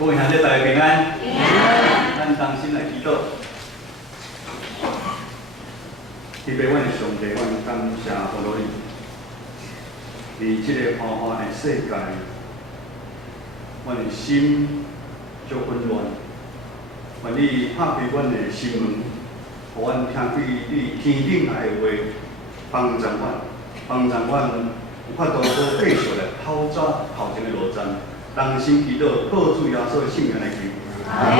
各位兄弟，大家平安。平安。咱同心来祈祷。特别阮的上帝，阮感谢佛罗你，伫即个花花的世界，阮的心足混乱。愿你拍开阮的心门，互阮听见你天顶来的话，帮助阮有法度好继续来跑走头前的路站。同心祈祷，靠主耶稣的圣名来求。阿门。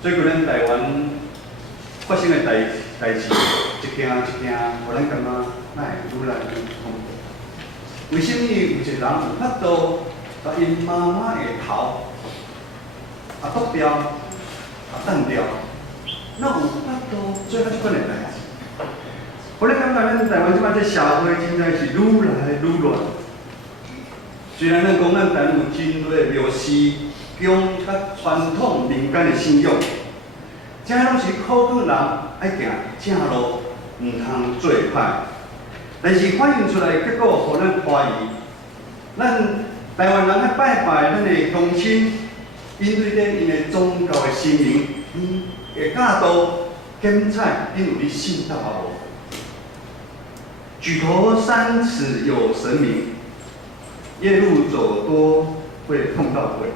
最近咱台湾发生的代志，一件，互咱感觉哪会愈来愈恐怖？为什么有一个人有法度把因妈妈的头剁掉，断掉？那有法度做遐即款的代志？互咱感觉咱台湾即摆这社会真正是愈来愈乱。虽然咱讲咱台湾有真多庙事、宫甲传统民间的信仰，这拢是考考人爱行正路，唔通做歹。但是反映出来的结果，互咱怀疑，咱台湾人爱拜咱的乡亲，因对咧因的宗教的神明，的教导检查因有你信道啊无？举头三尺有神明。夜路走多会碰到鬼。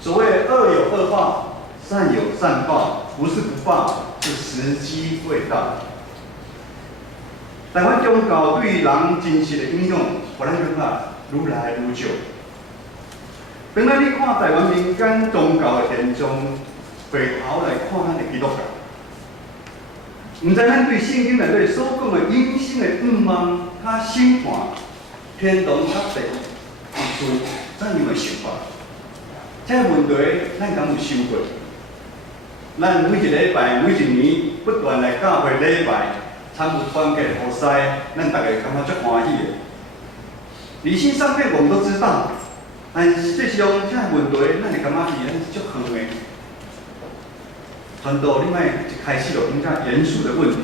所谓恶有恶报，善有善报，不是不报，是时机未到。台湾宗教对人真实的影响，互咱感觉愈来愈少。当咱你看台湾民间宗教的现状，回头来看咱的基督教，唔知咱对圣经内底所讲的隐性的欲望、甲审判。天堂甲地狱，意思怎样的想法？这个问题咱敢有想过？咱每一礼拜、每一年不断来教会礼拜，参与团结互使，咱大家感觉足欢喜的。理性上面我们都知道，但实际上这个问题，咱会感觉是咱足远的。传道你莫一开始就讲遮严肃的问题，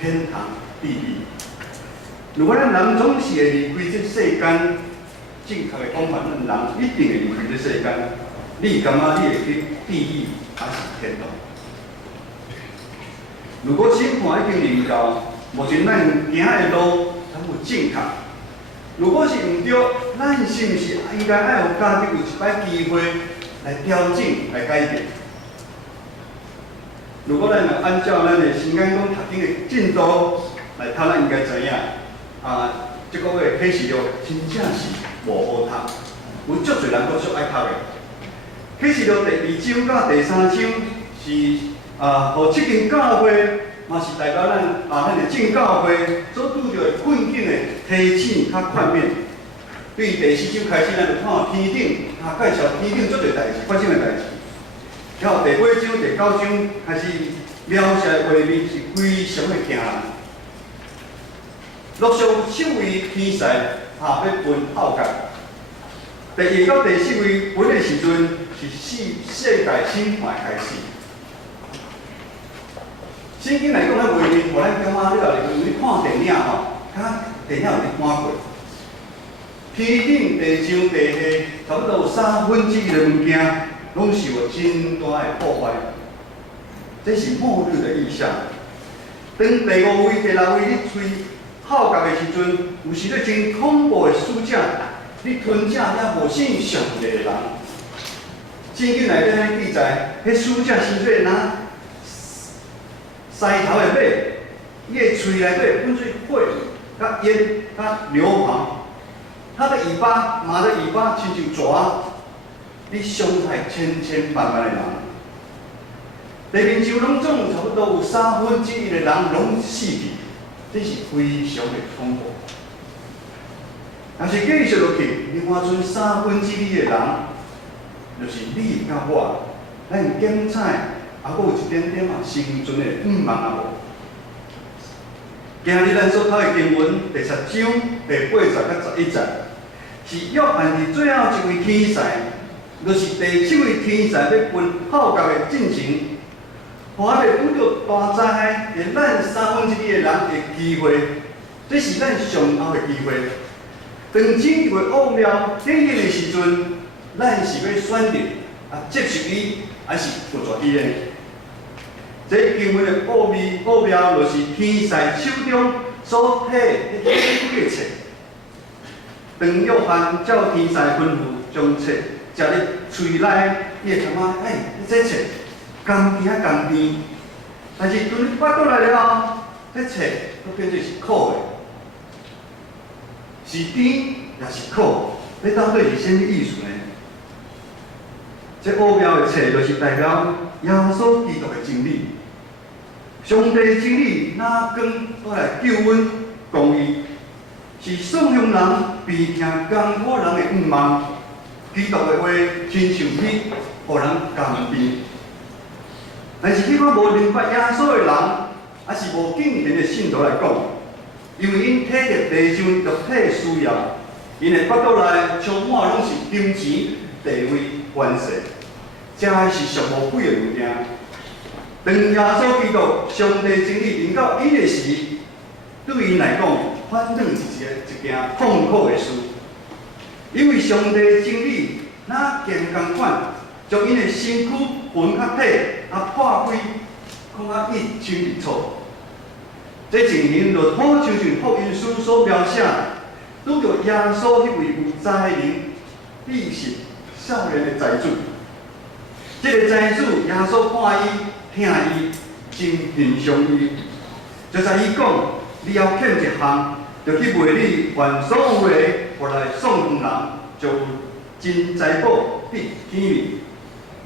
天堂、地狱。如果咱人总是会离开这世间，正确的讲法，咱人一定会离开这世间。你感觉你会去地狱还是天堂？如果审判已经临到，目前咱行的路敢有正确？如果是唔对，咱是毋是应该爱有家己有一摆机会来调整、来改变？如果咱若按照咱的新眼讲读经的进度来读，咱应该知影。这个月启示录真正是无好读，有足侪人都足爱读的。启示录第2章到第3章是互这间教会，嘛是代表咱的正教会所拄着的困境的提醒较全面。对第4章开始，咱就看天顶，介绍天顶足侪代志发生的代志。然后第8章、第9章开始描写的画面是非常的惊人。陆续有7位天使要分后界。第2到第4位分的时阵，是世界审判开始。圣经来讲，咱画面，互咱感觉你若是你看电影吼，甲电影有咧看过。天顶、地上、地下，差不多有1/3的物件，拢受到真大的破坏。这是末日的意象。当第5位、第6位你吹浩劫的时阵，有时咧真恐怖的使者，你吞食遐无信上帝的人。圣经内底安尼记载，迄使者身体拿西头的马，伊的喙内底喷出火、甲烟、甲硫磺，他的尾巴，马的尾巴亲像蛇，你伤害千千万万的人。地面上拢总差不多有1/3的人拢死去。这是非常的恐怖。但是继续落去，另外剩1/3的人，就是你甲我，咱检查，还佫有一点点生存的欲望啊无。今日咱所读的经文第10章第80到11节，是约翰伫最后一位天使，就是第7位天使要分浩劫的进程。互我哋拄着大灾害，咱1/3的人的机会，这是咱上后的机会。当进入奥妙体验的时阵，咱是要选择接受伊，还是拒绝伊呢？这经文的奥妙就是天使手中所提的这册。当约翰照天使吩咐将册食入喙内，伊会感觉这册甘甜甘甜，但是当你发倒来了后，这册佫变做是苦的，是甜也是苦，这到底是啥物意思呢？这奥妙的册就是代表耶稣基督的真理。上帝的真理哪光倒来救恩公义，是颂扬人悲听艰苦人的愿望。基督的话亲像铁，互人甘甜。但是迄款无明白耶稣的人，还是无敬虔的信徒来讲，因为因体着地上肉体需要，因的腹肚内充满拢是金钱、地位、权势，这是上无贵的物件。当耶稣基督上帝真理临到伊的时，对因来讲，反正是一件痛苦的事。因为上帝的真理哪见共款，将因的身躯分较体破开，看啊一清二楚。这情形就好像福音书所描写，拄着耶稣迄位有才能、知识、少年的财主。这个财主耶稣看伊。听伊真欣赏伊，就知伊讲，你要欠一项，就去卖你原所有的，互来送人，就有真财宝伫天面，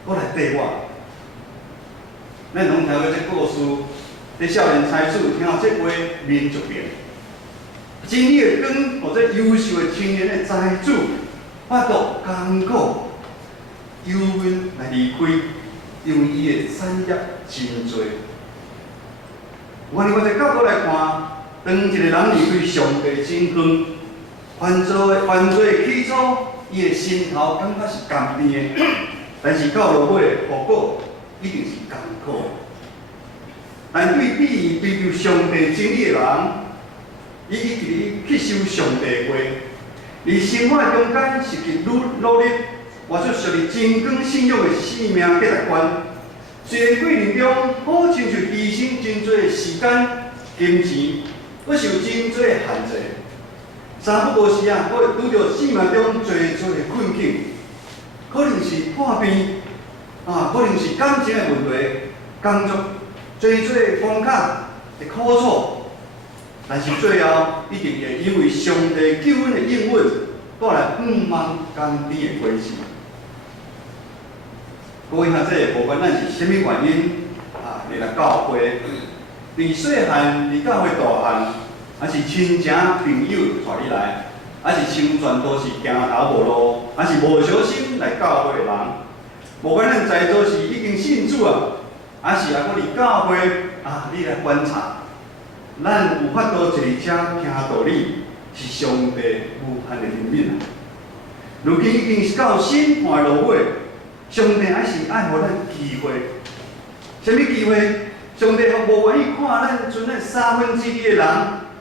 我来缀我。咱拢听过这故事，这少年财主听到这话，面就变。真理的光，或者优秀的青年的财主，发度艰苦、忧闷来离开。因为伊的产业真多，我这角度来看，当一个人离开上帝真远，犯罪的起初，伊的心头感觉是甘甜的，但是到落尾的后果一定是艰苦的。但对比追求上帝真理的人，伊一直吸收上帝的话，伫生活中间是去努力。活出属于真光信仰的生命价值观，虽然过程中好亲像牺牲真多时间、金钱，搁受真多限制。三不五时啊，我会拄着生命中最多的困境，可能是破病可能是感情的问题、工作最多的关卡的苦楚，但是最后一定会因为上帝救恩的应允，带来不忘甘甜的果实。各位学者，无管咱是甚物原因入来教会，伫细汉伫教会大汉，还是亲情朋友带你来，还是像全都是行头无路，还是无小心来教会的人，无管咱在座是已经信主还是还搁伫教会你来观察，咱有法度坐伫遮听道理，是上帝无限的怜悯如今已经是到审判落尾。上帝还是爱互咱机会，什物机会？上帝无愿意看咱像咱2/3的人，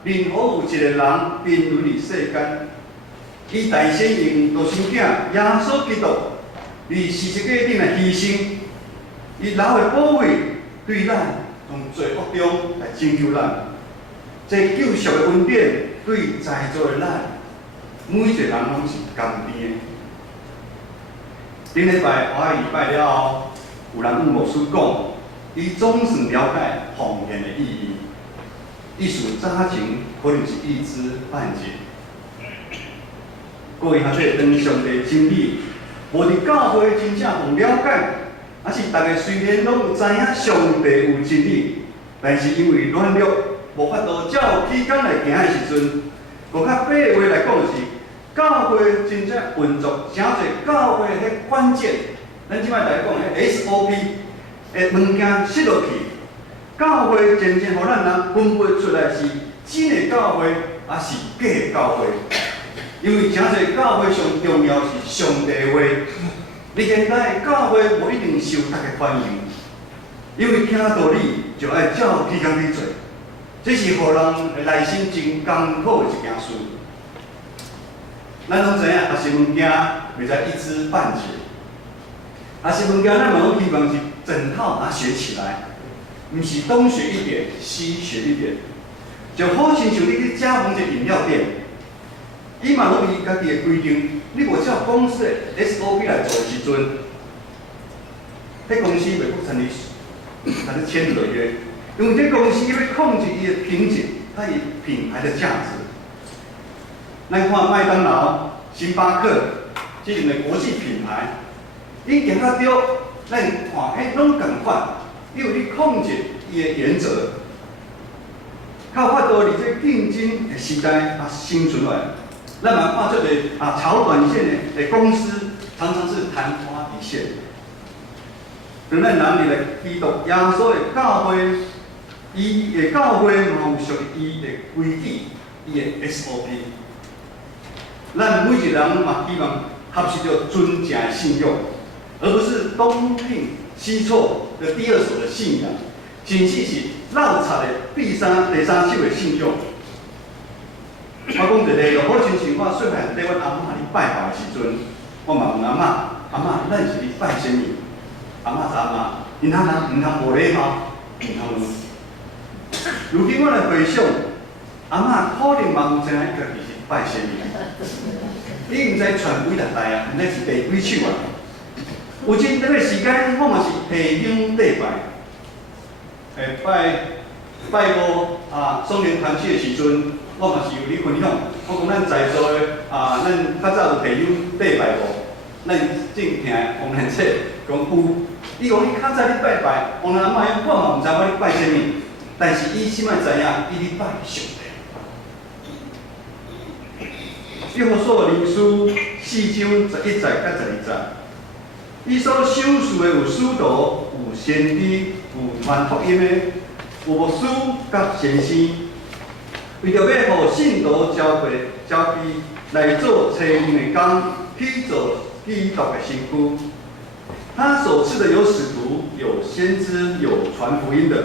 任何有一个人沉沦伫世间。伊大先用独生囝耶稣基督，伫十字架顶来牺牲，伊留的宝贵对咱从罪恶中来拯救咱。这救赎的恩典对在座的咱，每一个人拢是甘甜的。顶礼拜华语礼拜了后，有人问牧师讲，伊总算了解奉献的意义。意思早前可能是一知半解。各位学者，当上帝真理无伫教会真正互了解，还是大家虽然拢有知影上帝有真理，但是因为软弱，无法度照期间来行的时阵，无较白话来讲是。教会真正运作，诚侪教会迄关键，咱即摆大家讲迄 SOP 的物件失落去，教会真正互咱人分配出来是真的教会，还是假的教会？因为诚侪教会上重要是上帝的话，你现在教会无一定受大家欢迎，因为听道理就爱照期间去做，这是互人内心真艰苦的一件事。咱拢知影，学习物件袂使一知半解。学习物件，咱嘛拢希望是整套把它学起来，毋是东学一点，西学一点。就好亲像你去加盟一个饮料店，伊嘛拢有伊家己的规定，你无照公司的 SOP 来做的时阵，迄公司袂阁参你签合约，因为这公司要控制伊的品质，它伊品牌的价值。咱看麦当劳、星巴克这种的国际品牌，伊行较对，咱看拢共款，因为你控制伊的原则。较有法度伫这竞争的时代生存落来。咱嘛看这个超短线的公司，常常是昙花一现。让咱人来基督耶稣的教会，伊的教会嘛有属于伊的规矩，伊的 SOP。咱每一个人嘛希望合适着尊正的信用，而不是东拼西凑的第二手的信仰，甚至是漏插的第三手的信用。我讲一个就好亲像我细汉缀阮阿嬷去拜拜的时阵，我嘛问阿嬷，阿嬷，咱是去拜什么？阿嬷查嘛，因通唔通无礼貌，唔通问。如今我来回想，阿嬷可能嘛唔知影伊家己是拜什么，伊唔知传几六代啊，唔知是第几手啊。有一段个时间，我嘛是下乡礼拜，拜五双联团契的时阵。我嘛是有咧分享，我讲咱在座的咱较早有地友礼拜无，咱正听王兰册讲有，伊讲你较早咧拜拜，王兰阿嬷我嘛毋知我咧拜什么，但是伊心爱知影，伊咧拜上帝。约翰所人书4章11节甲12节，伊所赏赐的有使徒，有先知，有传福音的，有牧师甲先生。为着要互信徒交臂来做初任的工，去做基督的身躯。他所赐的有使徒，有先知，有传福音的，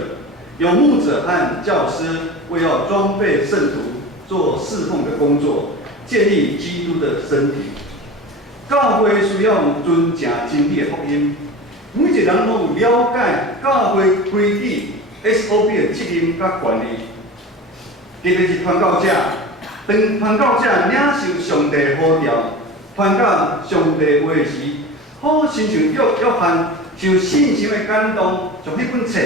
有牧者和教师，为要装备圣徒，做侍奉的工作，建立基督的身体。教会需要有尊正真理的福音，每一个人拢有了解教会规矩 SOP 的责任甲权利。特别是传教者，当传教者领受上帝呼召，传到上帝话时，好亲像约翰受信心的感动，从迄本册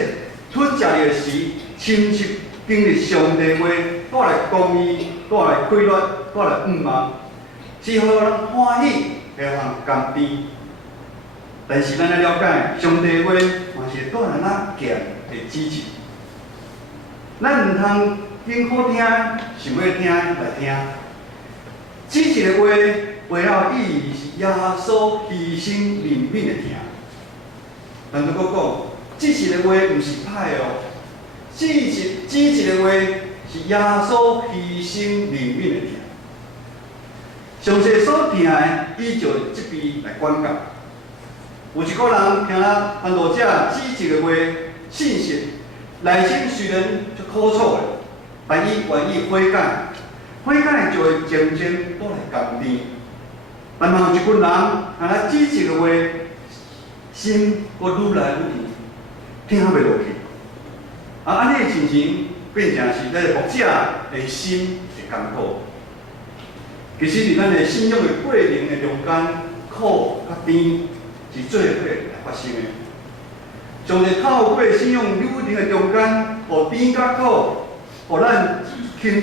吞食了时，深切经历上帝话带来公义，带来规律，带来盼望，是互人欢喜，会互人甘甜。但是咱要了解上帝话，嘛是带来咱强的支持，咱毋通。经好听，想要听来听。这一个话背后意义是耶稣牺牲怜悯的听。但如果讲，这一个话毋是歹哦，这一个话是耶稣牺牲怜悯的听。上帝所听的，伊就这边来管教。有一个人听了传道者这一个话信息，内心虽然足苦楚的。但伊愿意悔改，悔改就会渐渐带来甘甜。但嘛有一群人，这一个话，心阁愈来愈甜，听袂落去。安尼的情形变成是咱牧者的心会艰苦。其实伫咱的信仰的过程的中间，苦甲甜是做伙来发生的。上帝透过信仰旅程的中间，互甜甲苦。互咱经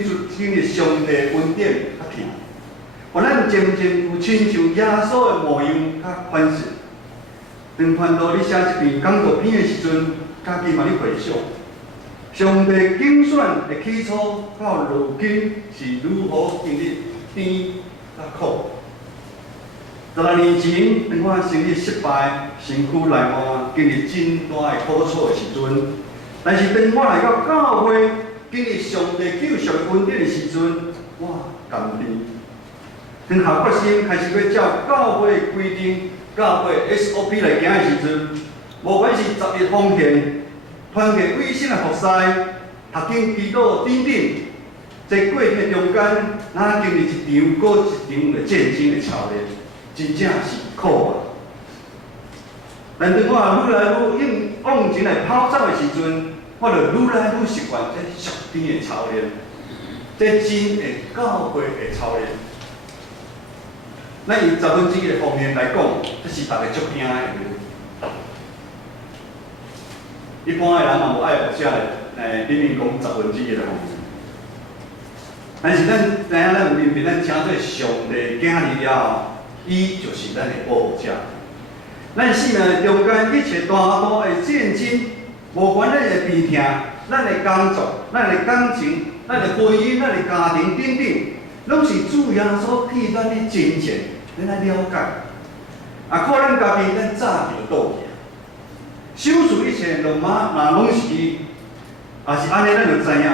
历上帝恩典较疼，互咱渐渐有亲像耶稣的模样较款式。当传道你写一篇讲道篇的时阵，家己嘛咧回想，上帝竞选的起初到如今是如何经历甜甲苦。12年前，当我生意失败，身躯内外经历真大的苦楚的时阵，但是当我来到教会。经历上帝救赎恩典的时阵，我甘甜。当下决心开始要照教会的规定、教会 SOP 来行的时阵，无管是10日奉献、团结卫生的服侍、读经祈祷等等，在过程中间，那经历一场过一场的战争的操练，真正是苦啊！但当我愈来愈往前来跑走的时阵，我就愈来愈习惯这属天的操练，这真的教会的操练。咱以1/10的方面来讲，这是大家足惊的路。一般的人嘛无爱学者里面讲1/10的方面，但是咱知影咱有面面，咱请做上帝囝儿了后，伊就是咱的保护者。咱生命中间一切大大的战争，无管咱的病痛、咱的工作、咱的感情、咱的婚姻、咱的家庭等等，拢是主耶稣替咱的真正，咱来了解。靠咱家己，咱早就倒去。手术一切就嘛拢是伊，也是安尼，咱就知影，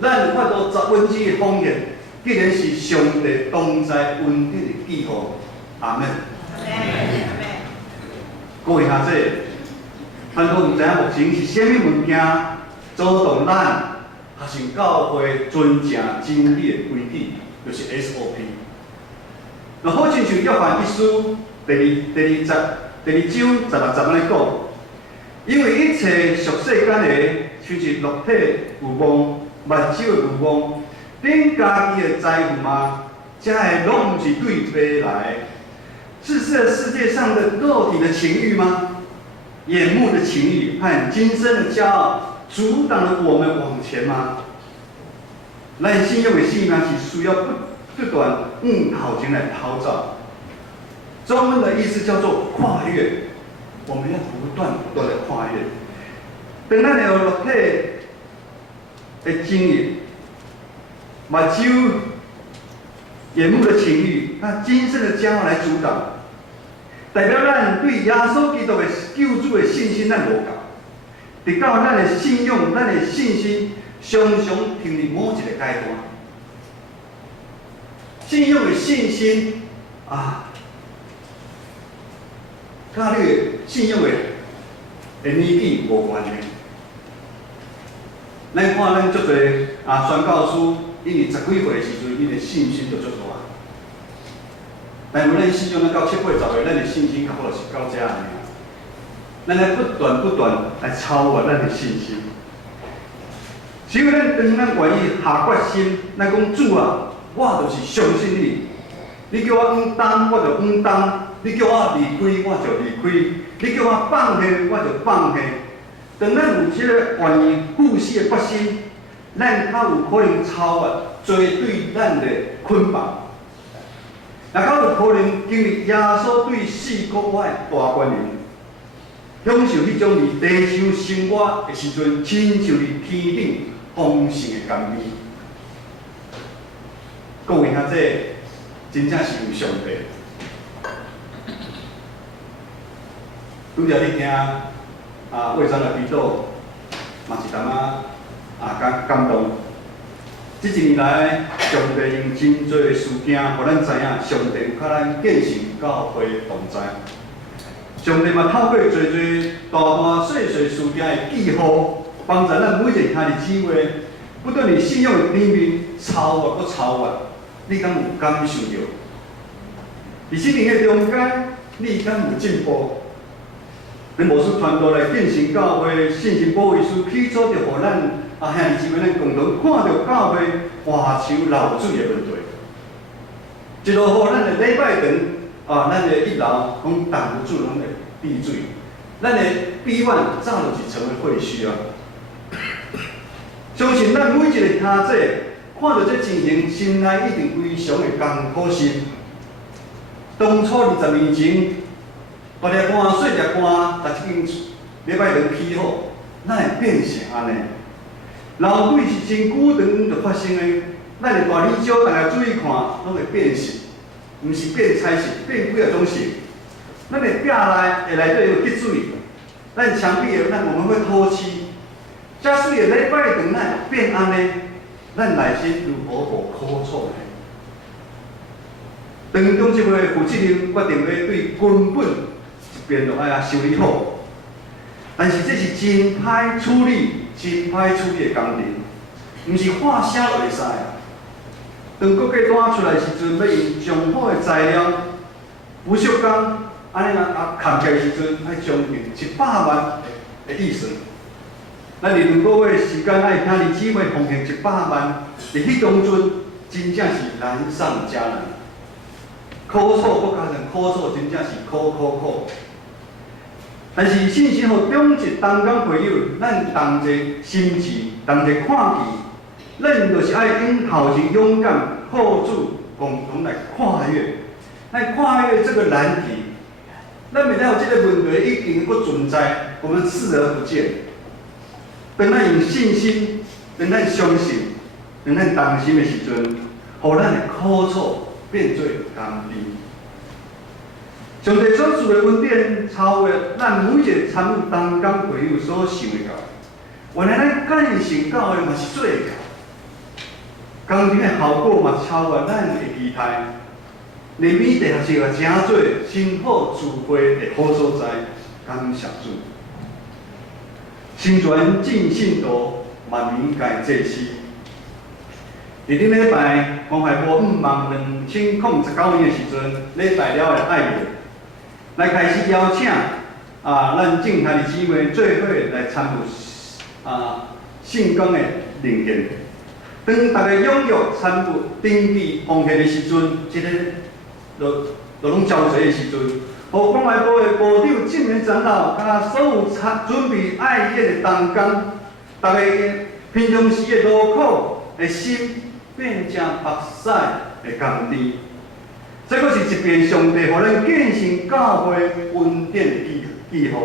咱有法度1/10的方言，既然是上帝同在恩典的记号。阿门。各位兄弟，咱都毋知影目前是啥物物件阻挡咱学习教会尊正真理的规矩，就是 SOP。那好亲像约翰一书第二章16节来讲，因为一切属世间的，像是肉体有望、目睭的有望，恁家己的财富嘛，这个拢毋是对背来。是世界上的肉体的情欲吗？眼目的情欲和今生的骄傲阻挡了我们往前吗？咱信仰的生命是需要不断头前来跑走。中文的意思叫做跨越，我们要不断的跨越。当咱的肉体的经营，目睭、眼目的情欲，和今生的骄傲来阻挡。代表咱对耶稣基督的救主的信心，咱无够，直到咱的信仰、咱的信心常常停伫某一个阶段。信仰的信心甲你的信仰的年纪无关系。咱看咱足侪宣教师，因为10几岁的时阵，因的信心就足大。但无咱信仰，咱到7、8、10岁，咱的信心差不多是到这样。咱来不断来超越咱的信心。所以咱当咱愿意下决心，咱讲主啊，我就是相信你。你叫我当当，我就当；你叫我离开，我就离开；你叫我放下，我就放下。当咱有这个愿意付死的决心，咱较有可能超越绝对咱的捆绑。也较有可能经历耶稣对死国外的大权能，享受迄种伫地上生活的时阵，亲像伫天顶丰盛的甘美。各位兄弟，真正是有上帝。拄则你听卫生的祈祷，嘛是感感动。这一年来，上帝用真多的事件，互咱知影，上帝有甲咱建成教会同在。上帝嘛透过侪大大小小事件的记号，帮助咱每一个兄弟姊妹，不断伫信仰的里面超越搁超越。你敢有感受到？伫生命的中间，你敢有进步？咱无事传道来建成教会，信心保卫师起初就互咱。兄弟姊妹，咱共同看到教会活手流水的问题，一路互咱的礼拜堂咱的1楼讲挡不住拢会闭水，咱的闭院早就是成为废墟啊！相信咱每一个兄弟看到这情形，心内一定非常的艰苦心。当初20年前，大粒汗、细粒汗，把这间礼拜堂起好，哪会变成安尼？流水是真久长就发生的，咱的大理石大家注意看，拢会变形，毋是变彩色，变几啊种色。咱的壁内底有积水，咱墙壁我们会涂漆。遮水的礼拜堂哪会变安尼？咱内心如何无苦楚呢？当中一位负责人决定要对根本一遍就爱修理好，但是这是真歹处理。真歹处理的工程，毋是话写就会使啊！当国家单出来时阵，要用上好的材料，不锈钢，安尼扛起来时阵，爱将近100万的预算。咱2个月时间，爱听你姊妹奉献100万，伫迄当阵真正是难上加难。苦楚搁加上苦楚，真正是苦。但是信心互中一同工朋友，咱同齐心志，同齐看见，咱就是爱用头前勇敢，靠主共同来跨越，来跨越这个难题。咱袂当有这个问题已经搁存在，我们视而不见。当咱用信心，当咱相信，当咱担心的时阵，互咱的苦楚变做甘甜。上帝所赐的恩典，超越咱每一个参与同工朋友所想的到。原来咱干成教会嘛是做得到，工程的效果嘛超越咱的期待。里面地学生也真多，辛苦自卑的好所在，感谢主。心存尽信道，万民皆祭司。伫顶礼拜，关怀部5万2019年的时阵，礼拜了的爱乐，来开始邀请咱正台的姊妹做伙来参与圣工的灵献。当大家踊跃参与登记奉献的时阵，这个就拢招齐的时阵，互关怀部的部长郑元长老，甲所有准备爱宴的同工，大家平常时的劳苦的心变成目屎的甘甜。这个是一遍上帝互咱建成教会恩典的记号。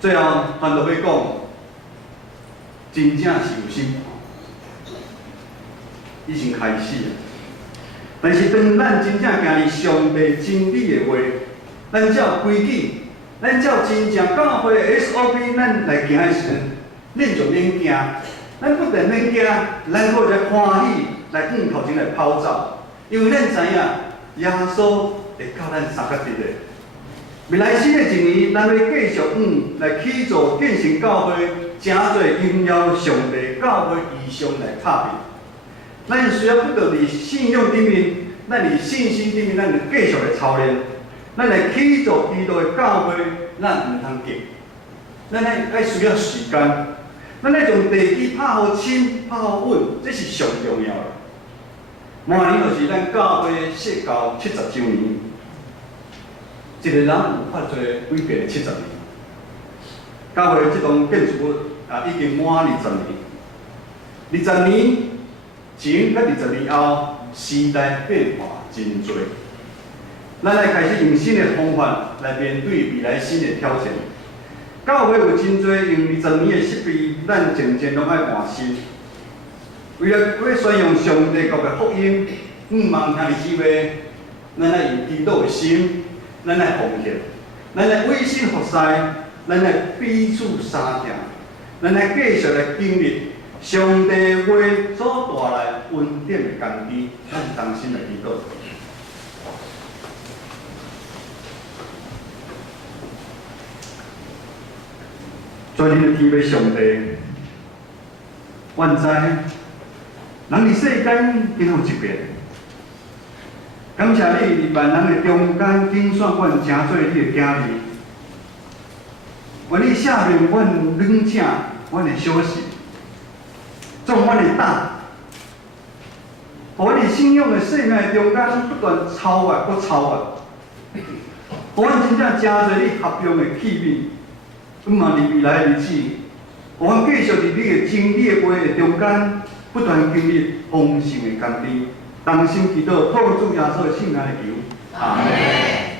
最后，反倒要讲，真正是有心，已经开始了。但是当咱真正行入上帝真理的话，咱照规矩，咱照真正教会的 SOP， 咱来行的时，咱就免惊。咱不但免惊，咱搁会欢喜来头前来跑走。因为咱知影，耶稣会教咱三个直的。未来新的一年，咱要继续来起造建成教会，真侪荣耀上帝教会异象来拍片。咱需要不断伫信仰顶面，咱伫信心顶面，咱要继续来操练。咱来起造基督的教会，咱唔通急，咱爱需要时间。咱爱将地基拍好深、拍好稳，这是上重要的。明年就是咱教会设教70周年，一个人有法做伟大的70年。教会这栋建筑物已经满20年，20年前甲20年后，时代变化真多。咱来开始用新的方法来面对未来新的挑战。教会有真多用20年的设备，咱渐渐拢爱换新。为了要宣扬上帝国的福音，5万兄弟姊妹，咱来用基督的心，咱来奉献，咱来委身服侍，咱来彼此相听，咱来继续来经历上帝话所带来恩典的甘甜，咱同心来祈祷。全能的天父上帝，愿知人伫世间经有一变，感谢你伫万人的中间拣选阮，成做你的囝儿。愿你赦免阮软正，阮的小事，纵阮的胆，互阮伫信仰的生涯中间不断超越，搁超越，互阮真正真侪你合用的器皿。伫未来的日子，互阮继续伫你的真理的话的中间，不断经历丰盛的甘甜。同心祈祷，靠主耶稣的圣名来求，阿门。